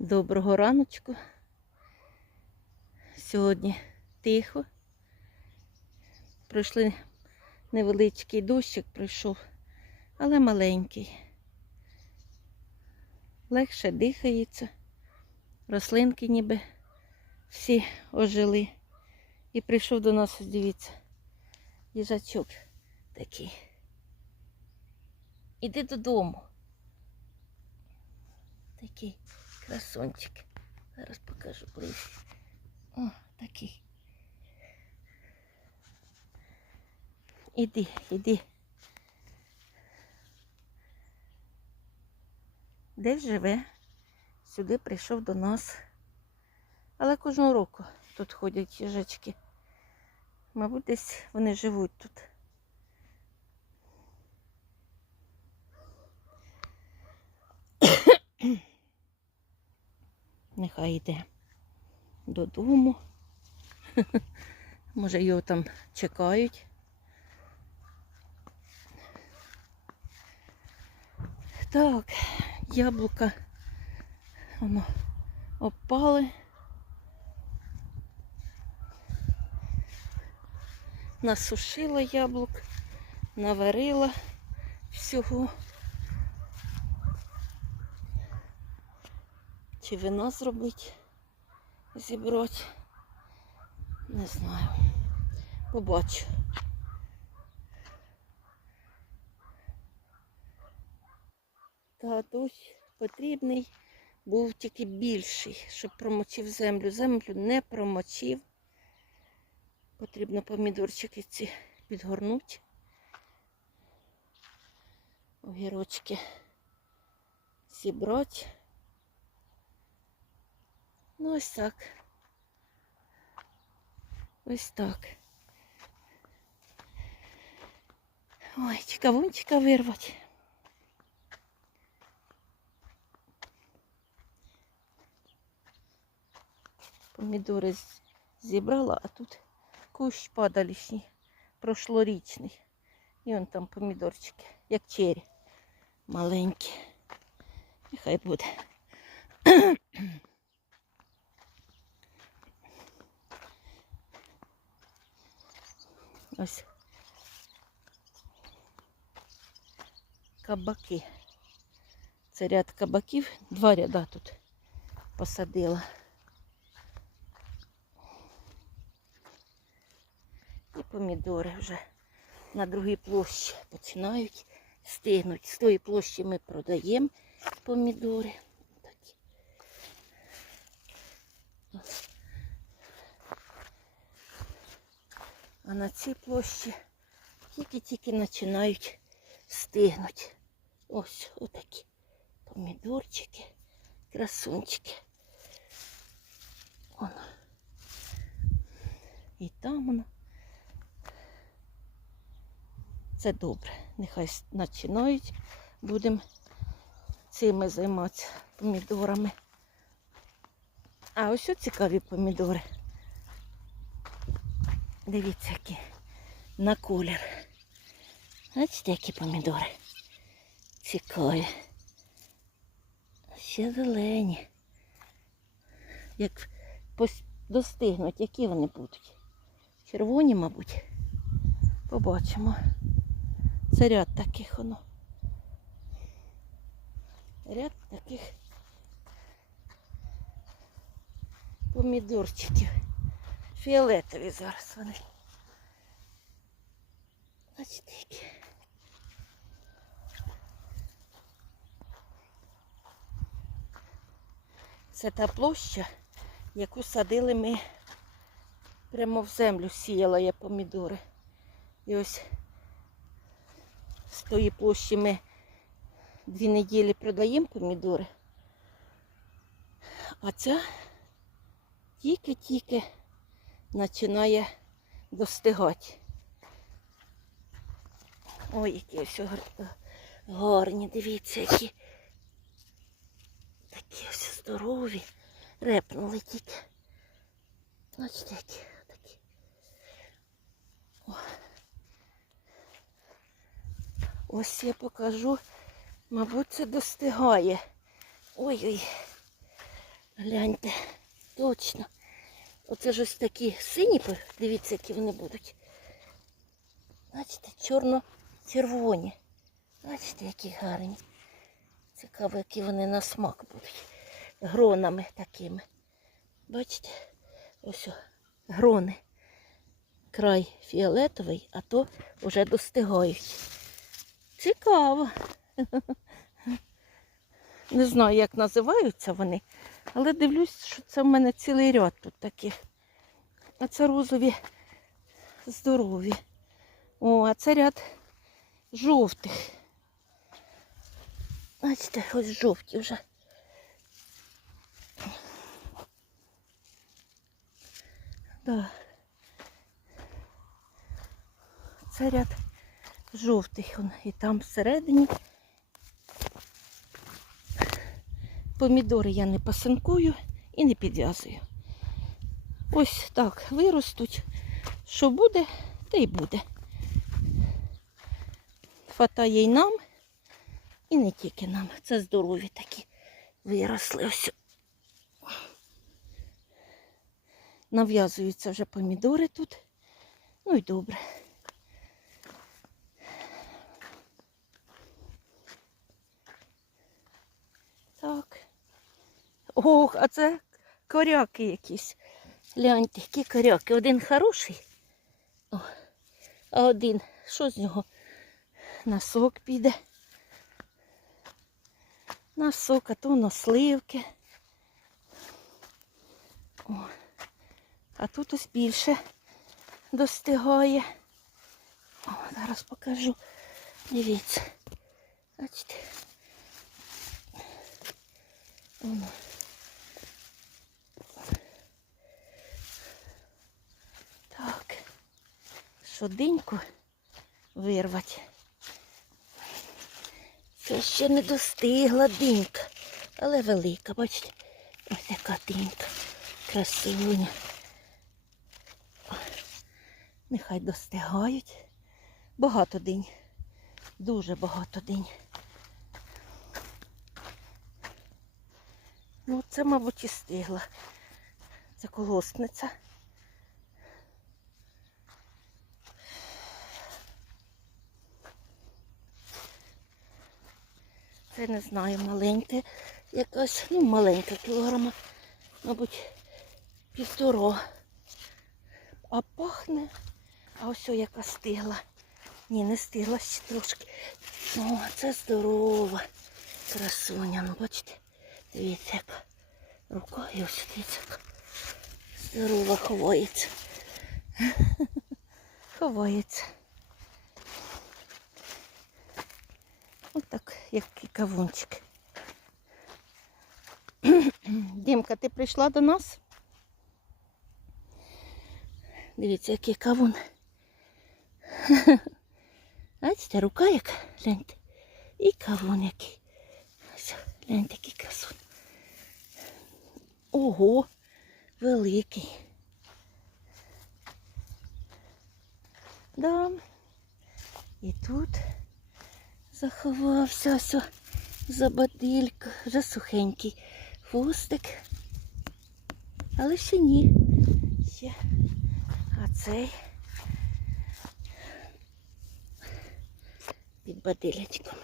Доброго раночку. Сьогодні тихо. Пройшли невеличкий дощик пройшов, але маленький. Легше дихається. Рослинки ніби всі ожили. І прийшов до нас, дивіться, їжачок такий. Іди додому. Такий красунчик. Зараз покажу ближче. О, такий. Іди, іди. Десь живе. Сюди прийшов до нас. Але кожного року тут ходять їжачки. Мабуть, десь вони живуть тут. Нехай йде додому. Може його там чекають. Так, яблука воно опали. Насушила яблук, наварила всього. Чи вина зробити, зібрати. Не знаю. Побачу. Та дощ потрібний був тільки більший, щоб промочив землю. Землю не промочив. Потрібно помідорчики ці підгорнути. Огірочки зібрати. Ну, ось так. Ось так. Ой, цікавунчика вирвати. Помідори з- зібрала, а тут кущ падалішній, прошлорічний. І он там помідорчики, як чері. Маленькі. Нехай буде. Ось. Кабаки. Це ряд кабаків, два ряда тут посадила. І помідори вже на другій площі починають стигнуть. З тої площі ми продаємо помідори. Такі. А на цій площі тільки-тільки починають стигнути. Ось отакі помідорчики, красунчики. Вон. І там воно. Це добре. Нехай починають. Будемо цими займатися помідорами. А ось цікаві помідори. Дивіться, які на колір. Бачите, які помідори. Цікаві. Ще зелені. Як достигнуть, які вони будуть? Червоні, мабуть. Побачимо. Це ряд таких воно. Ряд таких помідорчиків. Фіолетові зараз вони. Бачите, які. Це та площа, яку садили ми прямо в землю сіяла я помідори. І ось з тої площі ми дві неділі продаємо помідори. А ця тільки-тільки починає достигати. Ой, які гар- гарні, дивіться, які такі ось здорові. Репнули тільки. Бачите, які такі. О. Ось я покажу. Мабуть, це достигає. Ой-ой. Гляньте, точно. Оце ж ось такі сині, дивіться, які вони будуть. Бачите, чорно-червоні. Бачите, які гарні. Цікаво, які вони на смак будуть. Гронами такими. Бачите? Ось грони. Край фіолетовий, а то вже достигають. Цікаво. Не знаю, як називаються вони, але дивлюсь, що це в мене цілий ряд тут таких. А це розові здорові. О, а це ряд жовтих. Бачите, ось жовті вже. Да. Це ряд жовтих. І там всередині. Помідори я не пасинкую і не підв'язую. Ось так виростуть. Що буде, те й буде. Хватає й нам, і не тільки нам. Це здорові такі виросли. Ось. Нав'язуються вже помідори тут. Ну і добре. Так. Ох, а це коряки якісь. Гляньте, які коряки. Один хороший, О, а один, що з нього? На сок піде. На сок, а то на сливки. О, а тут ось більше достигає. О, зараз покажу. Дивіться. Бачите. Воно. Так. Шодиньку вирвати. Це ще не достигла динька, але велика, бачите? Ось така динька. Красуня. Нехай достигають. Багато динь. Дуже багато динь. Ну, це, мабуть, і стигла. Це колосниця. Це не знаю, маленьке якась, ну маленька кілограма, мабуть, півтора. А пахне, а ось яка стигла. Ні, не стигла ще трошки. О, це здорова красуня. Ну, бачите, дивіться, яка рука і ось дивіться, здорова ховається. Ховається. Ось так, як кавунчик. Дімка, ти прийшла до нас? Дивіться, який кавун. Бачите, рука яка, гляньте. І кавун який. Ось, гляньте, який красун. Ого, великий. Да. І тут заховався ось за бадилька. Вже сухенький хвостик. Але ще ні. Ще. А цей під бадилячком.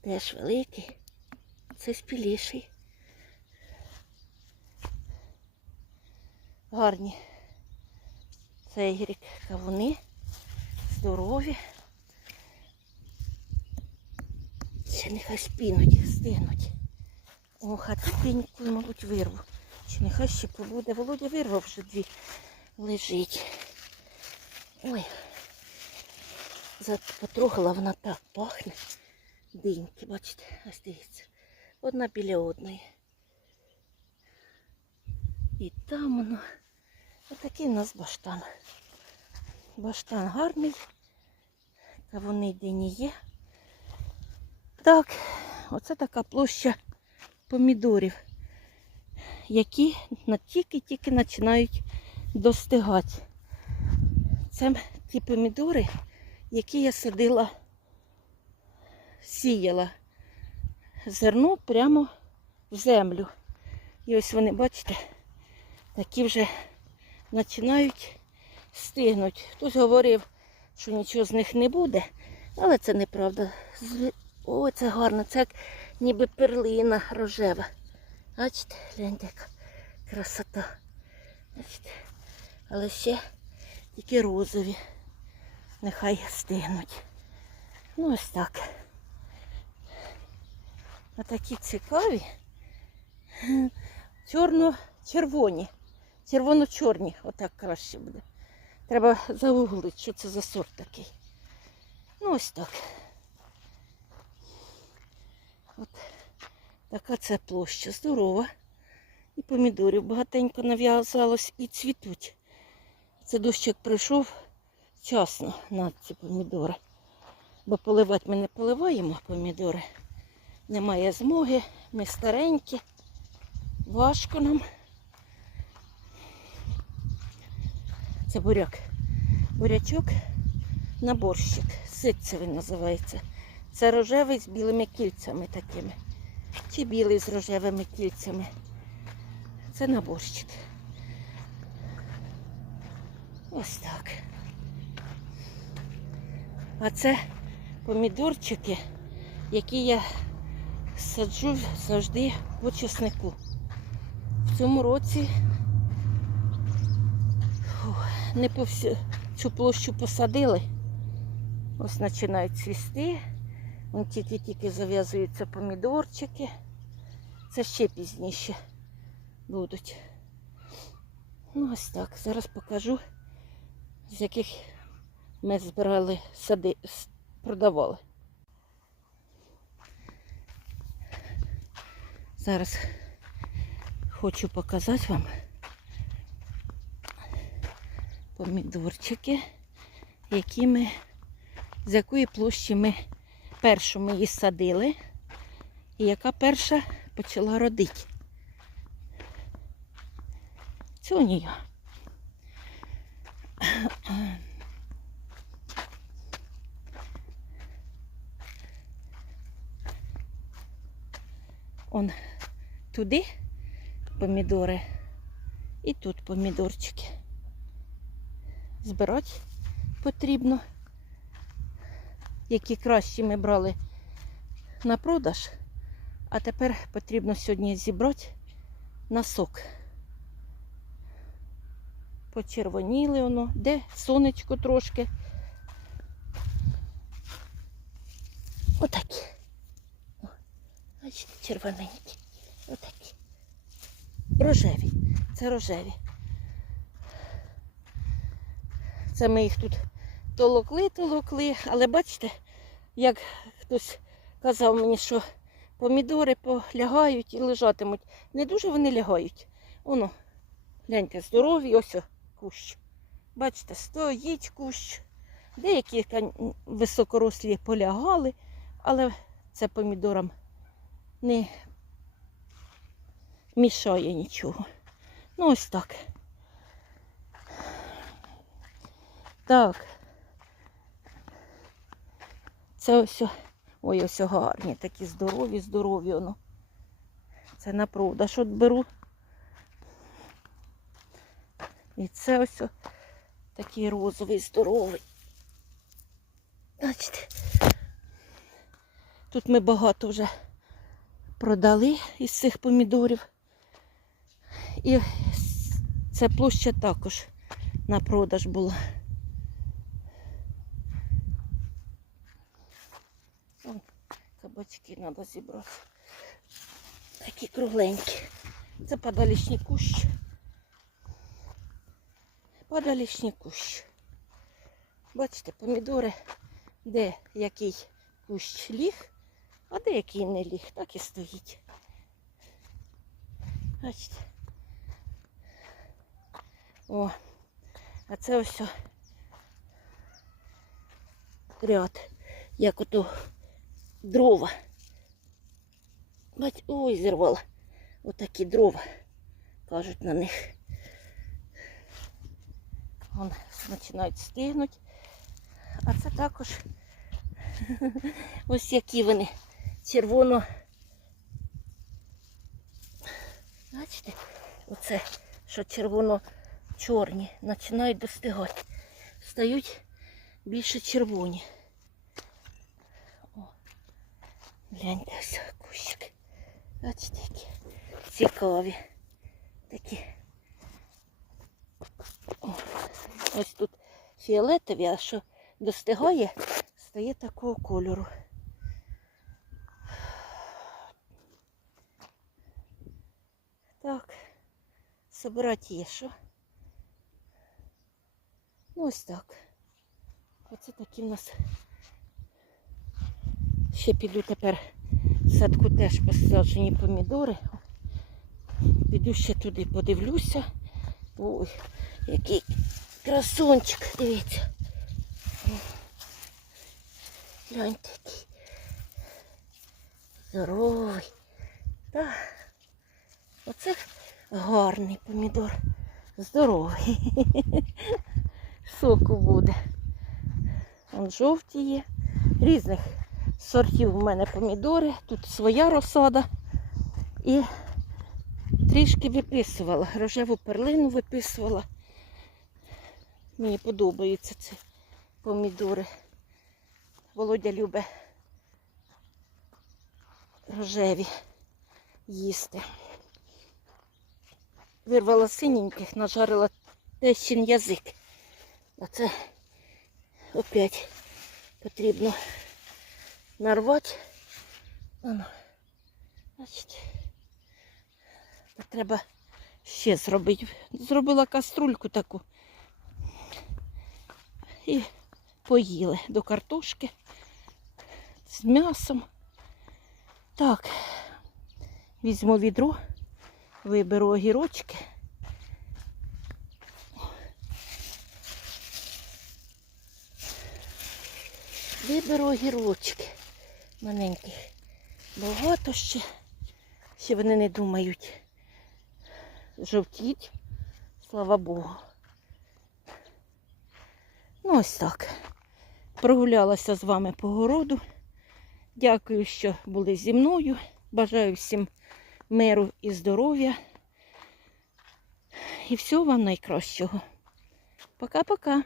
Теж великий. Це спіліший. Гарні. Цей рік кавуни. Здорові. Ще нехай спінуть, стигнуть. Ох, а тут піньку, мабуть, вирву. Чи нехай ще побуде. Володя вирвав вже дві лежить. Ой. Потрогала вона так пахне. Диньки, бачите, ось дивіться. Одна біля одної. І там воно. Отакий у нас баштан. Баштан гарний. Та Кавуни дині є. Так, оце така площа помідорів, які тільки-тільки починають достигати. Це ті помідори, які я садила, сіяла зерно прямо в землю. І ось вони, бачите, такі вже починають стигнуть. Хтось говорив, що нічого з них не буде, але це неправда. О, це гарно, це як ніби перлина рожева. Бачите, гляньте, яка красота. Бачите? Але ще тільки розові. Нехай стигнуть. Ну ось так. А такі цікаві. Чорно-червоні. Червоно-чорні, отак краще буде. Треба загуглити, що це за сорт такий. Ну ось так. От така це площа. Здорова. І помідорів багатенько нав'язалось і цвітуть. Це дощ як прийшов вчасно на ці помідори. Бо поливати ми не поливаємо помідори. Немає змоги, ми старенькі, важко нам. Це буряк. Бурячок наборщик. Ситцевий називається. Це рожевий з білими кільцями такими. Чи білий з рожевими кільцями. Це наборщик. Ось так. А це помідорчики, які я саджу завжди по чеснику. В цьому році не по всю цю площу посадили. Ось починають цвісти. Тільки-тільки зав'язуються помідорчики. Це ще пізніше будуть. Ну, ось так. Зараз покажу, з яких ми збирали сади, продавали. Зараз хочу показати вам помідорчики, які ми, з якої площі ми першу ми її садили, і яка перша почала родити. Цього ні. Он туди помідори і тут помідорчики. Збирати потрібно. Які кращі ми брали на продаж, а тепер потрібно сьогодні зібрати на сок. Почервоніли воно, де сонечко трошки. Отакі. Бачите, червоненькі. Отакі. Рожеві. Це рожеві. Це ми їх тут толокли, толокли, але бачите, як хтось казав мені, що помідори полягають і лежатимуть. Не дуже вони лягають. Воно, гляньте, здорові, ось о, кущ. Бачите, стоїть кущ. Деякі високорослі полягали, але це помідорам не мішає нічого. Ну, ось так. Так. Це ось. Ой, ось гарні, такі здорові, здорові воно. Це на продаж от беру. І це ось такий розовий, здоровий. Бачите. Тут ми багато вже продали із цих помідорів. І ця площа також на продаж була. Вон, кабачки треба зібрати. Такі кругленькі. Це подалічний кущ. Подалічний кущ. Бачите, помідори, де який кущ ліг, а де який не ліг, так і стоїть. Бачите. О, а це ось ряд, як ото дрова. Бать, ой, зірвала. Отакі дрова, кажуть на них. Вон починають стигнути. А це також ось які вони червоно Бачите, оце, що червоно-чорні, починають достигати. Стають більше червоні. О, гляньте ось кущик. Бачите, які цікаві. Такі. Ось тут фіолетові, а що достигає, стає такого кольору. Так, собирати є що. Ну ось так. Оце такі в нас. Ще піду тепер в садку теж посаджені помідори. Піду ще туди подивлюся. Ой, який красунчик, дивіться. Гляньте який. Здоровий. Так. Оце гарний помідор. Здоровий. Соку буде. Он жовті є. Різних сортів в мене помідори. Тут своя розсада. І трішки виписувала. Рожеву перлину виписувала. Мені подобаються ці помідори. Володя любить рожеві їсти. Вирвала синеньких, нажарила тещин язик. А це опять потрібно нарвати. Бачите. Та Треба ще зробити. Зробила каструльку таку. І поїли до картошки з м'ясом. Так, візьму відро, виберу огірочки. Виберу огірочки маленьких. Багато ще. Ще вони не думають жовтіть. Слава Богу. Ну ось так. Прогулялася з вами по городу. Дякую, що були зі мною. Бажаю всім миру і здоров'я. І всього вам найкращого. Пока-пока.